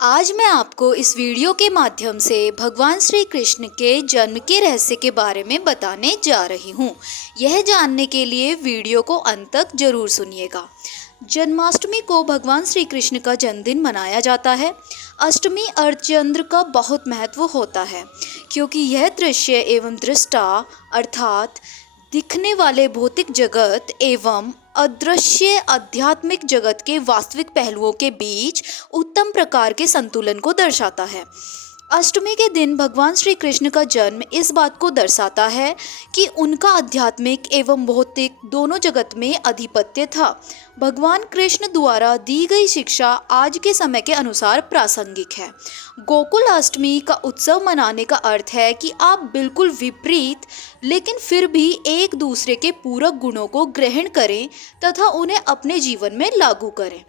आज मैं आपको इस वीडियो के माध्यम से भगवान श्री कृष्ण के जन्म के रहस्य के बारे में बताने जा रही हूँ। यह जानने के लिए वीडियो को अंत तक जरूर सुनिएगा। जन्माष्टमी को भगवान श्री कृष्ण का जन्मदिन मनाया जाता है। अष्टमी अर्धचंद्र का बहुत महत्व होता है क्योंकि यह दृश्य एवं दृष्टा अर्थात दिखने वाले भौतिक जगत एवं अदृश्य आध्यात्मिक जगत के वास्तविक पहलुओं के बीच उत्तम प्रकार के संतुलन को दर्शाता है। अष्टमी के दिन भगवान श्री कृष्ण का जन्म इस बात को दर्शाता है कि उनका आध्यात्मिक एवं भौतिक दोनों जगत में अधिपत्य था। भगवान कृष्ण द्वारा दी गई शिक्षा आज के समय के अनुसार प्रासंगिक है। गोकुल अष्टमी का उत्सव मनाने का अर्थ है कि आप बिल्कुल विपरीत लेकिन फिर भी एक दूसरे के पूरक गुणों को ग्रहण करें तथा उन्हें अपने जीवन में लागू करें।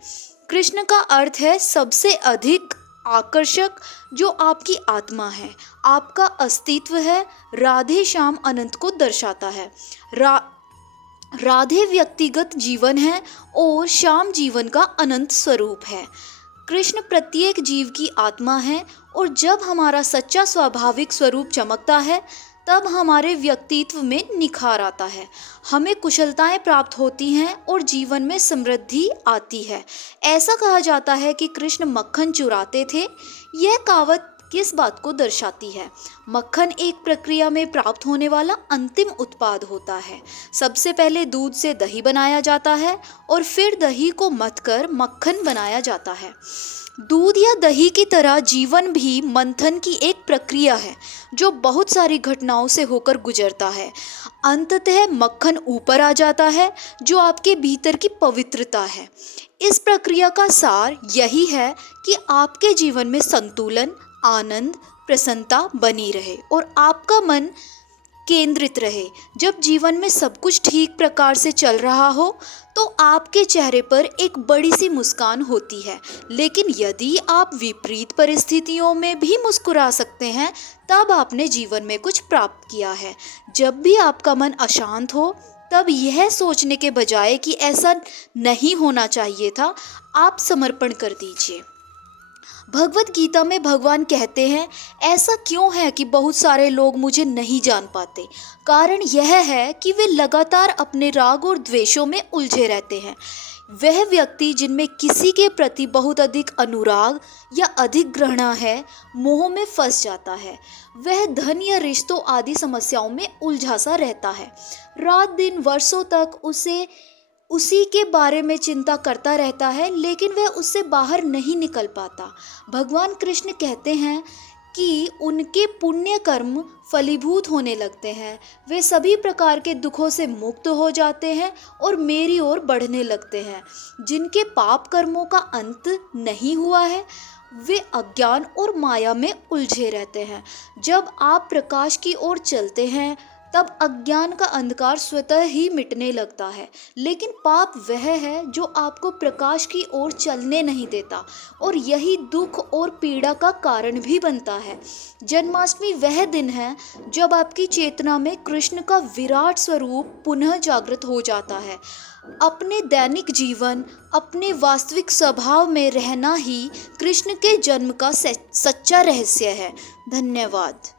कृष्ण का अर्थ है सबसे अधिक आकर्षक, जो आपकी आत्मा है, आपका अस्तित्व है। राधे श्याम अनंत को दर्शाता है। राधे व्यक्तिगत जीवन है और श्याम जीवन का अनंत स्वरूप है। कृष्ण प्रत्येक जीव की आत्मा है और जब हमारा सच्चा स्वाभाविक स्वरूप चमकता है तब हमारे व्यक्तित्व में निखार आता है, हमें कुशलताएं प्राप्त होती हैं और जीवन में समृद्धि आती है। ऐसा कहा जाता है कि कृष्ण मक्खन चुराते थे। यह कहावत किस बात को दर्शाती है? मक्खन एक प्रक्रिया में प्राप्त होने वाला अंतिम उत्पाद होता है। सबसे पहले दूध से दही बनाया जाता है और फिर दही को मथकर मक्खन बनाया जाता है। दूध या दही की तरह जीवन भी मंथन की एक प्रक्रिया है जो बहुत सारी घटनाओं से होकर गुजरता है। अंततः मक्खन ऊपर आ जाता है जो आपके भीतर की पवित्रता है। इस प्रक्रिया का सार यही है कि आपके जीवन में संतुलन, आनंद, प्रसन्नता बनी रहे और आपका मन केंद्रित रहे। जब जीवन में सब कुछ ठीक प्रकार से चल रहा हो तो आपके चेहरे पर एक बड़ी सी मुस्कान होती है, लेकिन यदि आप विपरीत परिस्थितियों में भी मुस्कुरा सकते हैं तब आपने जीवन में कुछ प्राप्त किया है। जब भी आपका मन अशांत हो तब यह सोचने के बजाय कि ऐसा नहीं होना चाहिए था, आप समर्पण कर दीजिए। भगवत गीता में भगवान कहते हैं, ऐसा क्यों है कि बहुत सारे लोग मुझे नहीं जान पाते? कारण यह है कि वे लगातार अपने राग और द्वेषों में उलझे रहते हैं। वह व्यक्ति जिनमें किसी के प्रति बहुत अधिक अनुराग या अधिक घृणा है, मोह में फंस जाता है। वह धन या रिश्तों आदि समस्याओं में उलझा सा रहता है। रात दिन वर्षों तक उसी के बारे में चिंता करता रहता है, लेकिन वह उससे बाहर नहीं निकल पाता। भगवान कृष्ण कहते हैं कि उनके पुण्य कर्म फलीभूत होने लगते हैं, वे सभी प्रकार के दुखों से मुक्त हो जाते हैं और मेरी ओर बढ़ने लगते हैं। जिनके पाप कर्मों का अंत नहीं हुआ है वे अज्ञान और माया में उलझे रहते हैं। जब आप प्रकाश की ओर चलते हैं तब अज्ञान का अंधकार स्वतः ही मिटने लगता है, लेकिन पाप वह है जो आपको प्रकाश की ओर चलने नहीं देता और यही दुख और पीड़ा का कारण भी बनता है। जन्माष्टमी वह दिन है जब आपकी चेतना में कृष्ण का विराट स्वरूप पुनः जागृत हो जाता है। अपने दैनिक जीवन, अपने वास्तविक स्वभाव में रहना ही कृष्ण के जन्म का सच्चा रहस्य है। धन्यवाद।